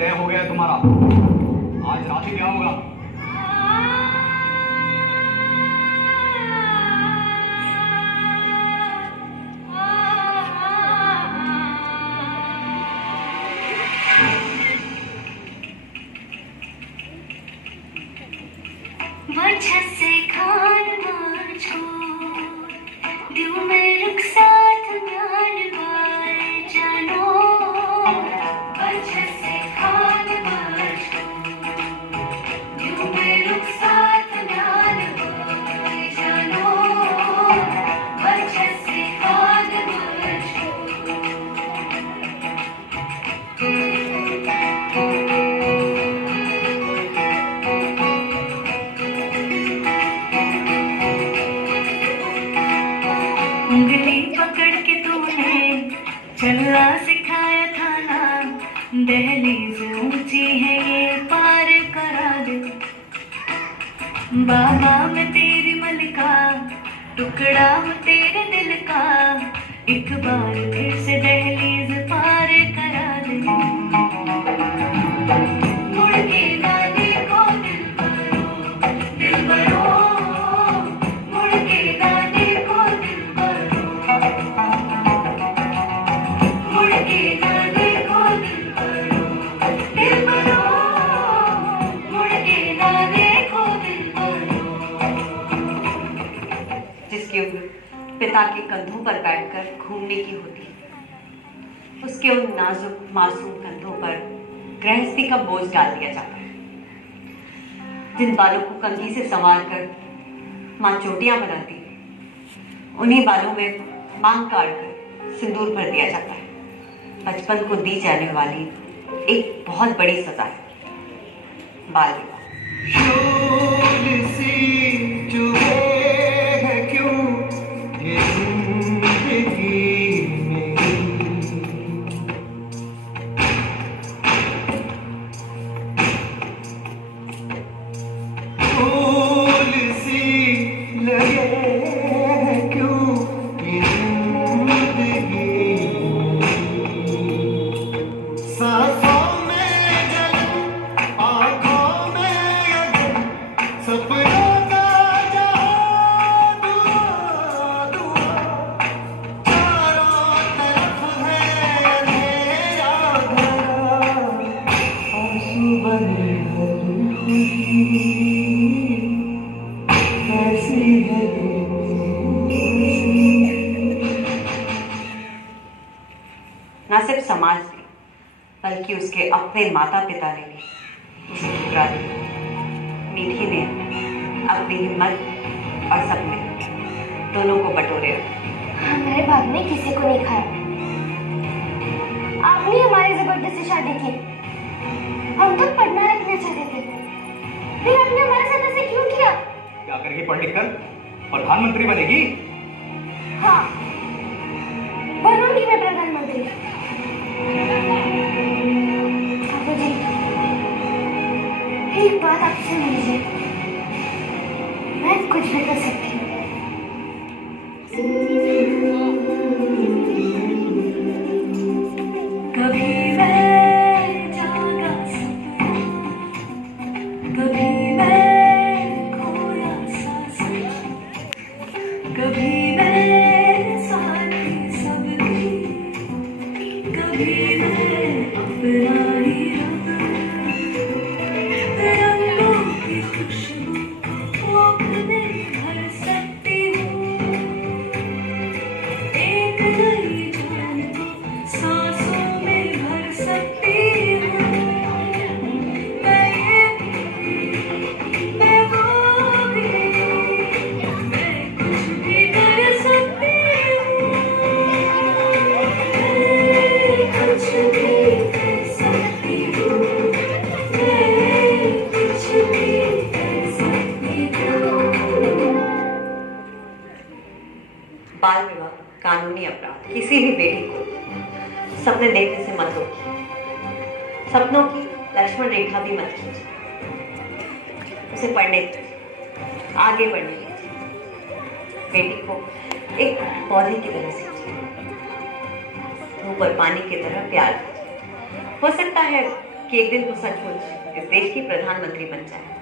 तय हो गया तुम्हारा, आज रात ही क्या होगा? वजह से खान मुझको दिल में रुक साथ म्यान बार जानो, वजह से खान मुझको दिल में रुक साथ म्यान बार जानो, वजह से खान मुझको। उंगली पकड़ के तूने चलना सिखाया था ना, दहलीज ऊंची है ये पार करा दे। बाबा मैं तेरी मलिका, टुकड़ा हूँ तेरे दिल का, एक बार फिर से दहलीज पार करा दे। मुड़ के ना देखो दिलबरो, मुड़ के ना देखो दिलबरो, मुड़ के ना देखो दिलबरो, दिलबरो, मुड़ के ना देखो दिलबरो। जिसकी उम्र पिता के कंधों पर बैठकर घूमने की होती है, उसके उन नाजुक मासूम कंधों पर गृहस्थी का बोझ डाल दिया जाता है। जिन बालों को कंघी से संवार कर माँ चोटियां बनाती है, उन्हीं बालों में मांग काट कर सिंदूर भर दिया जाता है। बचपन को दी जाने वाली एक बहुत बड़ी सजा है बाल विवाह। न सिर्फ समाज ने बल्कि उसके अपने माता पिता ने भी उसे ठुकरा दिया। मीठी ने अपनी हिम्मत और सपने दोनों को बटोरे रखा। हमारे बाप ने किसी को नहीं खाया, आपने हमारी जबरदस्ती शादी की। हम तो पढ़ना लिखना चाहते थे, फिर आपने हमारे साथ ऐसे क्यों किया? क्या करेगी पढ़ लिख कर? प्रधानमंत्री बनेगी? हाँ, बनूंगी मैं प्रधानमंत्री। बाबूजी, एक बात आप सुन लीजिए, मैं कुछ भी कर सकती हूँ। कभी मैं जागा सपना, कभी मैं खोया सा सच, कभी मैं साथी सबकी, कभी मैं अपना ही रंगों की खुशबू वो अपने भर सकती हूँ। एक नई जान को सांसों में भर सकती हूँ। मैं ये भी, मैं वो भी, मैं कुछ भी कर सकती हूँ। मैं कुछ भी कर सकती हूँ। मैं कुछ भी कर सकती हूँ। बाल विवाह कानूनी अपराध। किसी भी बेटी को सपने देखने से मत रोकिए, सपनों की लक्ष्मण रेखा भी मत खींचिए, उसे पढ़ने दीजिए, आगे बढ़ने दीजिए। बेटी को एक पौधे की तरह सींचिए, धूप और पानी की तरह प्यार कीजिए। हो सकता है कि एक दिन वो सचमुच इस देश की प्रधानमंत्री बन जाए।